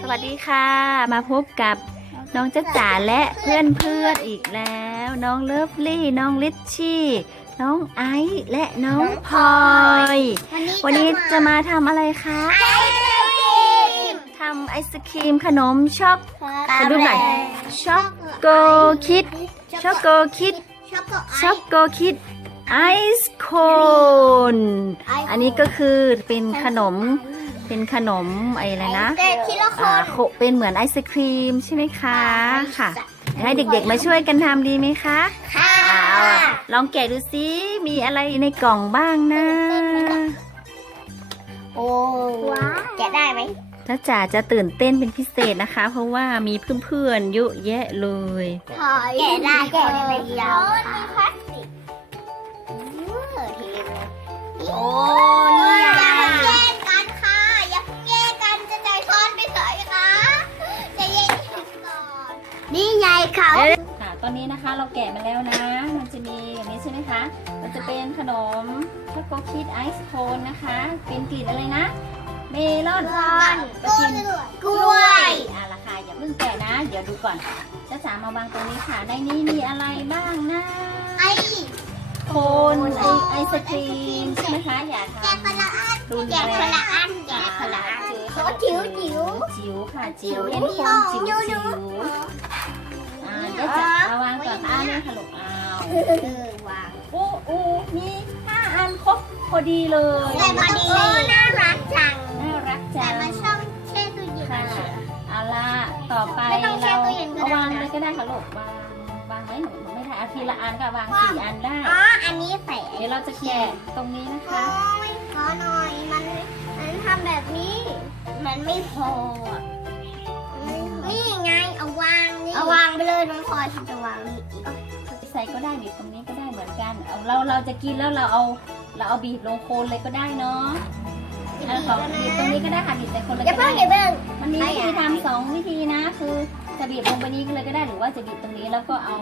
สวัสดีค่ะ มาพบกับน้องจ๊ะจ๋าและเพื่อนเพื่อนๆอีกแล้ว น้องเลิฟลี่ น้องลิชชี่ น้องไอซ์และน้องพลอย วันนี้จะมาทำอะไรคะทำไอศครีมขนมช็อกขอดูหน่อยช็อกโกคิดช็อกโกคิดช็อกโกช็อกโกคิดไอซ์โคนอันนี้ก็คือเป็นขนม เป็นขนมอะไรนะแต่ทีละคอ่านโคเป็นเหมือนไอศครีมใช่ไหมคะค่ะ ให้เด็กๆมาช่วยกันทำดีไหมคะค่ะ อ่าลองแกะดูซิมีอะไรในกล่องบ้างนะ โอ้ว้าแกะได้ไหมถ้าจ๋าจะตื่นเต้นเป็นพิเศษนะคะ เพราะว่ามีเพื่อนๆเยอะแยะเลย แกะได้แกะได้ยาวค่ะมีพลาสติกโอ้นี่อย่าเนนี่ไงเขาค่ะ ตอนนี้นะคะเราแกะมาแล้วนะ มันจะมีอย่างนี้ใช่ไหมคะ มันจะเป็นขนมช็อกโกคิดไอซ์โคนนะคะ เป็นกลิ่นอะไรนะ เมลอนกล้วยกล้วยอะราคาอย่าเพิ่งแกะนะ เดี๋ยวดูก่อนจะสามมาวางตรงนี้ค่ะ ในนี้มีอะไรบ้างนะ ไอ้โคนไอไอศครีมใช่ไหมคะ อย่าแกะทำคนละอันรุนแกะแรคนง จิ๋วจิ๋วจิ๋วค่ะจิ๋วจิ๋เป็นวโคนจิ๋วจิ๋จิ๋ววอ่าเดี๋ยวจะเอาวางก่อนอ่านี่ค่ะลูกเอาเออวางอู้อู้มีห้าอันครบพอดีเลยแต่มันเออน่ารักจังน่ารักจัแต่งมันช่องแช่ตู้เย็นค่ะเฉยเอาล่ะต่อไปไม่ต้องแช่เราตู้เย็นก็ได้เอาวางนะเลยก็ได้ค่ะลูกวางวางไหมหนูหนูไม่ได้เอาทีละอันก็วางสี่อันได้อ๋ออันนี้ใส่เดี๋ยวเราจะแกะตรงนี้นะคะโอ้ยขอหน่อยมันมันทำแบบนี้ มันไม่พออะนี่ไงเอาวางนี่เอาวางไปเลยน้องพลอยจะวางนี่อีกใส่ก็ได้บีบตรงนี้ก็ได้เหมือนกัน เอาเราเราจะกินแล้วเราเอาเราเอาบีบลงโคนเลยก็ได้เนาะเอาของบีบตรงนี้ก็ได้ค่ะบีบแต่คนละอย่าก็เพิ่งได้อย่าเพิ่ง มันมีวิธีทำสองวิธีนะ คือจะบีบลงไปนี้เลยก็ได้หรือว่าจะบีบตรงนี้แล้วก็เอา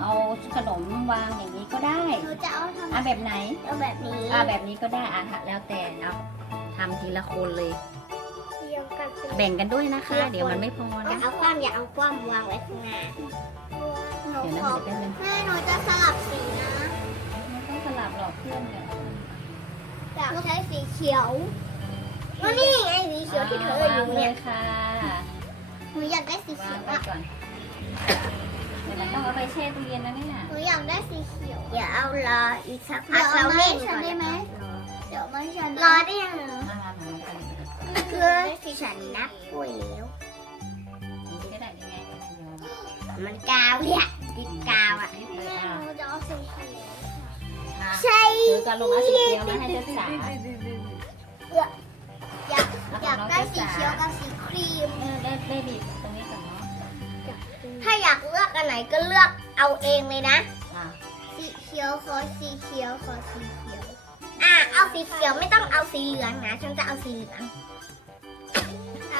เอาขนมวางอย่างนี้ก็ได้หนูจะเอาทำอะแบบไหนเอาแบบนี้ อะแบบนี้ก็ได้อะค่ะแล้วแต่เอาทำทีละคนเลย แบ่งกันด้วยนะคะ เดี๋ยวมันไม่พอนะ เอาความอย่าเอาความวางไว้ข้างหน้าหนูเดี๋ยวนะขอเดี๋ยวแป๊บนึงแม่หนูจะสลับสีนะ ไม่ต้องสลับหรอกเพื่อนเนี่ยอยากใช้สีเขียวก็นี่ไงสีเขียวที่เธออวางยู่เลเนี่ยยค่ะหนูอยากได้สีวาเขีงยวไปอะก่อนเดี๋ยวมันต้องเอาไปแช่ตู้เย็นนะเนี่ยหนูอยากได้สีเขียวอย่าเอารออีกสักพักเราเล่นก่อนได้ไหมเดี๋ยวไม่ฉันรอได้ยังอ่าหนูไป คือฉันนับคุยแล้วนี่ก็ได้ยังไงก็ได้เดี๋ยวมันกาวเนี่ยติดกาวอะเอออะจะเอาสีเขียวอะใช่เดี๋ยวจะลงเอาสีเขียวมาให้เจ้าจ๋าอยากอยากได้สีเขียวกับสีครีม เออได้ได้บีบตรงนี้ก่อนเนาะถ้าอยากเลือกอันไหนก็เลือกเอาเองเลยนะ อะสีเขียวขอสีเขียวขอสีเขียว อะเอาสีเขียวไม่ต้องเอาสีเหลืองนะฉันจะเอาสีเหลืองเอา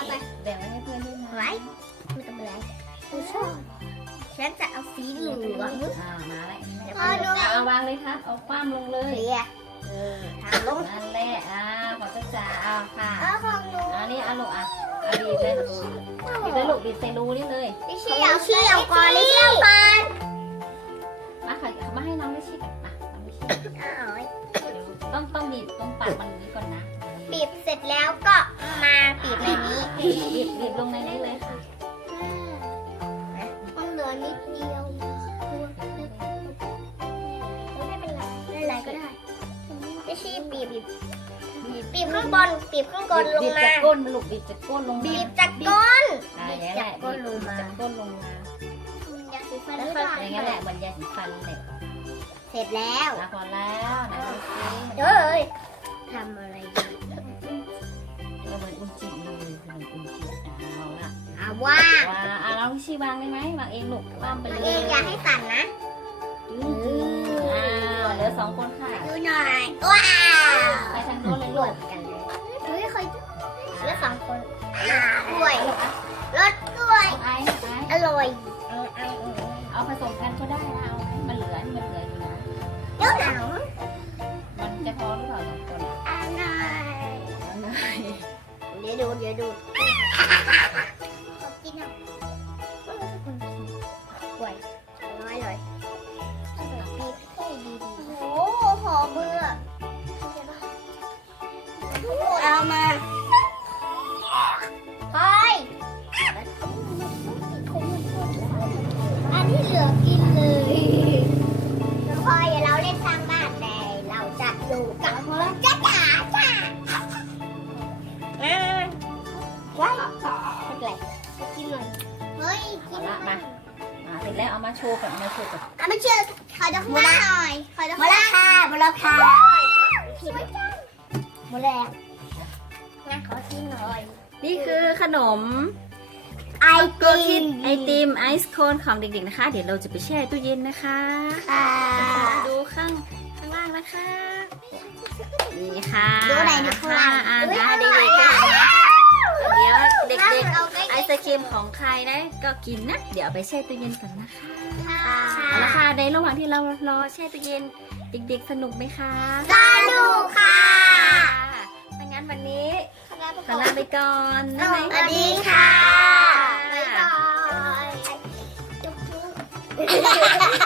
ไปแบ่งไว้ให้เพื่อนด้วยนะไว้ไม่ต้องเป็นไรกูชอบฉันจะเอาสีเหลืองอ่ามาแล้วพอดู เอาวางเลยครับ เอาคว้ามลงเลยเสียเออทำลงนั่นแหละอ่าขอเจ้าจ๋าเอาค่ะเอาของหนูอันนี้อะลูกอะเอาบีบเลยบีบเลยลูกบีบใส่รูนี่เลยไม่เชี่ยวเชี่ยวก่อนเลยเชี่ยวก่อนมาค่ะมาให้น้องได้ชิดอะมาน้องได้ชิดอ้าวเดี๋ยวต้องต้องบีบตรงปากมันอย่างนี้ก่อนนะ บีบเสร็จแล้วก็มาบีบในนี้บีบบีบลงในนี้เลยค่ะมันเหลือนิดเดียวไม่เป็นไรไม่เป็นไรก็ได้ไม่ใช่บีบบีบบีบข้างบนบีบข้างบนลงมาบีบจากก้นลูกบีบจากก้นลงมาบีบจากก้นอ่าอย่างนี้แหละบีบจากก้นลงมาอยากสีฟันแล้วหรือก็เปล่าอย่างนี้แหละเหมือนยาสีฟันเลยเสร็จแล้วพอแล้วนะเอ้ยทำอะไร เออเหมือนอุนจิเลยเหมือนอุนจิเอาละอะว่าวางอะเราชี้วางได้ไหมวางเองลูกวางไปเลยเองอย่าให้สั่นนะอืมอ้าวเหลือสองคนค่ะดูหน่อยว้าวไปทางโน้นเลยหลูวกดกันเลยเฮ้ยเคยเหลือสองคนอ่ากล้วยรสกล้วยไอ้ไอ้อร่อยเอาเอาเอาเอาผสมกันก็ได้นะ ดูดอย่าดูดขอกินหน่อย เอาละมามาเสร็จแล้วเอามาโชว์ก่อนเอามาโชว์ก่อนเอามาเชื่อขอดอกไม้หน่อยขอดอกไม้หมดแล้วค่ะหมดแล้วค่ะผิดหมดแล้วงั้นขอชิมหน่อยนี่คือขนมไอโกคิดไอติมไอซ์โคนของเด็กๆนะคะ เดี๋ยวเราจะไปแช่ตู้เย็นนะคะค่ะดูข้างข้างล่างนะคะนี่ค่ะดูไหนดูข้างล่างอ่านอุ๊ยนะอเด็ร่อยกๆก็เห็นนะ มของใครนะก็กินนะ เดี๋ยวเอาไปแช่ตู้เย็นก่อนนะคะค่ะเอาละค่ะในระหว่างที่เรารอแช่ตู้เย็นเด็กๆสนุกไหมคะสนุกค่ะถ้างั้นวันนี้ขอสลาไปก่อนนะวัสดีค่ะบ๊ายบายจุ๊บ